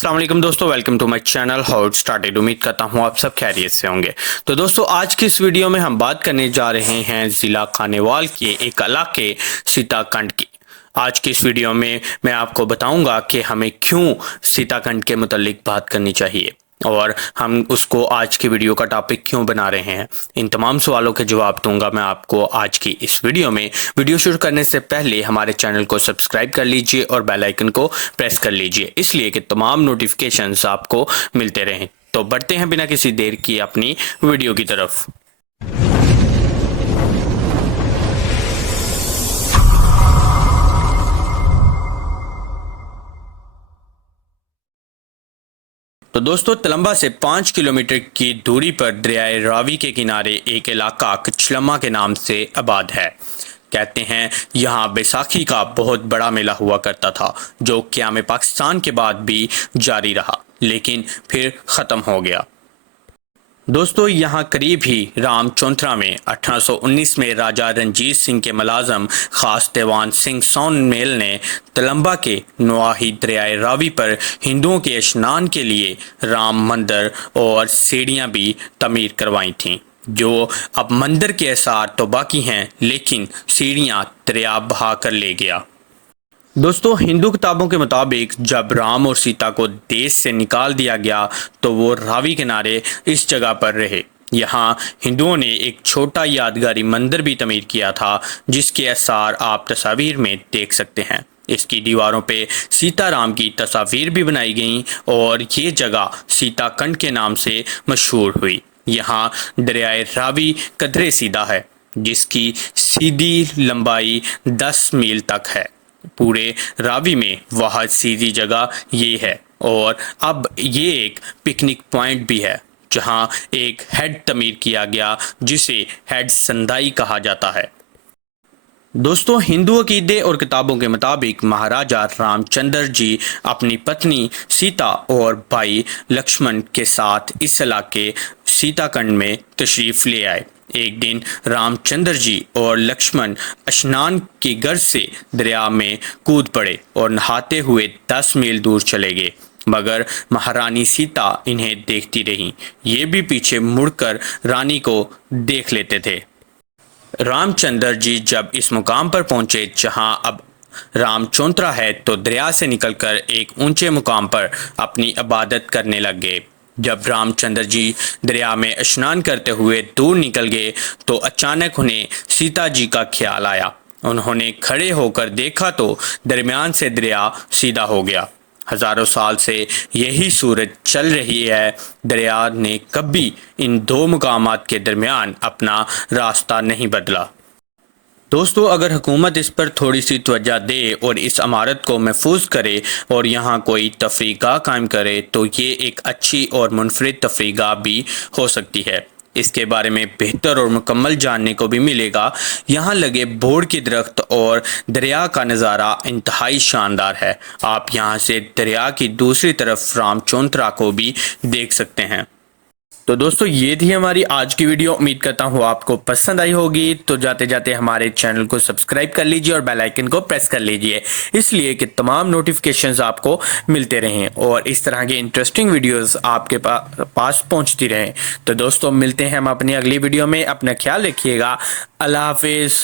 अस्सलाम वालेकुम दोस्तों, welcome to my channel how it started. उम्मीद करता हूँ आप सब खैरियत से होंगे। तो दोस्तों, आज की इस वीडियो में हम बात करने जा रहे हैं ज़िला खानेवाल के एक इलाके सीताकंड की। आज की इस वीडियो में मैं आपको बताऊंगा कि हमें क्यों सीताकंड के मुतालिक बात करनी चाहिए और हम उसको आज की वीडियो का टॉपिक क्यों बना रहे हैं। इन तमाम सवालों के जवाब दूंगा मैं आपको आज की इस वीडियो में। वीडियो शुरू करने से पहले हमारे चैनल को सब्सक्राइब कर लीजिए और बेल आइकन को प्रेस कर लीजिए, इसलिए कि तमाम नोटिफिकेशंस आपको मिलते रहें। तो बढ़ते हैं बिना किसी देर की अपनी वीडियो की तरफ। तो दोस्तों, तलंबा से 5 किलोमीटर की दूरी पर दरियाए रावी के किनारे एक इलाका कचलम्मा के नाम से आबाद है। कहते हैं यहाँ बैसाखी का बहुत बड़ा मेला हुआ करता था, जो क़याम पाकिस्तान के बाद भी जारी रहा, लेकिन फिर ख़त्म हो गया। दोस्तों, यहाँ करीब ही राम चौंतरा में 1819 में राजा रंजीत सिंह के मुलाजम खास देवान सिंह सोनमेल ने तलंबा के नवाही दरियाए रावी पर हिंदुओं के स्नान के लिए राम मंदिर और सीढ़ियाँ भी तमीर करवाई थीं, जो अब मंदिर के आसार तो बाकी हैं, लेकिन सीढ़ियाँ दरिया बहा कर ले गया। दोस्तों, हिंदू किताबों के मुताबिक जब राम और सीता को देश से निकाल दिया गया तो वो रावी किनारे इस जगह पर रहे। यहाँ हिंदुओं ने एक छोटा यादगारी मंदिर भी तमीर किया था, जिसके आसार आप तस्वीर में देख सकते हैं। इसकी दीवारों पे सीताराम की तस्वीर भी बनाई गई और ये जगह सीताकंड के नाम से मशहूर हुई। यहाँ दरियाए रावी कदरे सीधा है, जिसकी सीधी लंबाई 10 मील तक है। पूरे रावी में वह सीधी जगह ये है और अब ये एक पिकनिक पॉइंट भी है, जहां एक हेड तमीर किया गया, जिसे हेड संदाई कहा जाता है। दोस्तों, हिंदू अकीदे और किताबों के मुताबिक महाराजा रामचंद्र जी अपनी पत्नी सीता और भाई लक्ष्मण के साथ इस इलाके सीताकंड में तशरीफ ले आए। एक दिन रामचंद्र जी और लक्ष्मण स्नान की गर्ज से दरिया में कूद पड़े और नहाते हुए 10 मील दूर चले गए, मगर महारानी सीता इन्हें देखती रहीं। ये भी पीछे मुड़कर रानी को देख लेते थे। रामचंद्र जी जब इस मुकाम पर पहुंचे जहां अब राम चौंतरा है, तो दरिया से निकलकर एक ऊंचे मुकाम पर अपनी इबादत करने लग गए। जब रामचंद्र जी दरिया में स्नान करते हुए दूर निकल गए तो अचानक उन्हें सीता जी का ख्याल आया। उन्होंने खड़े होकर देखा तो दरमियान से दरिया सीधा हो गया। हजारों साल से यही सूरत चल रही है। दरिया ने कभी इन दो मुकामात के दरमियान अपना रास्ता नहीं बदला। दोस्तों, अगर हुकूमत इस पर थोड़ी सी तवज्जो दे और इस इमारत को महफूज करे और यहाँ कोई तफरीगाह कायम करे तो ये एक अच्छी और मुनफरिद तफरीगाह भी हो सकती है। इसके बारे में बेहतर और मुकम्मल जानने को भी मिलेगा। यहाँ लगे बोर्ड के दरख्त और दरिया का नज़ारा इंतहाई शानदार है। आप यहाँ से दरिया की दूसरी तरफ राम चौंतरा को भी देख सकते हैं। तो दोस्तों, ये थी हमारी आज की वीडियो। उम्मीद करता हूँ आपको पसंद आई होगी। तो जाते जाते हमारे चैनल को सब्सक्राइब कर लीजिए और बेल आइकन को प्रेस कर लीजिए, इसलिए कि तमाम नोटिफिकेशंस आपको मिलते रहें और इस तरह के इंटरेस्टिंग वीडियोस आपके पास पहुंचती रहें। तो दोस्तों, मिलते हैं हम अपनी अगली वीडियो में। अपना ख्याल रखिएगा। अल्लाह हाफिज़।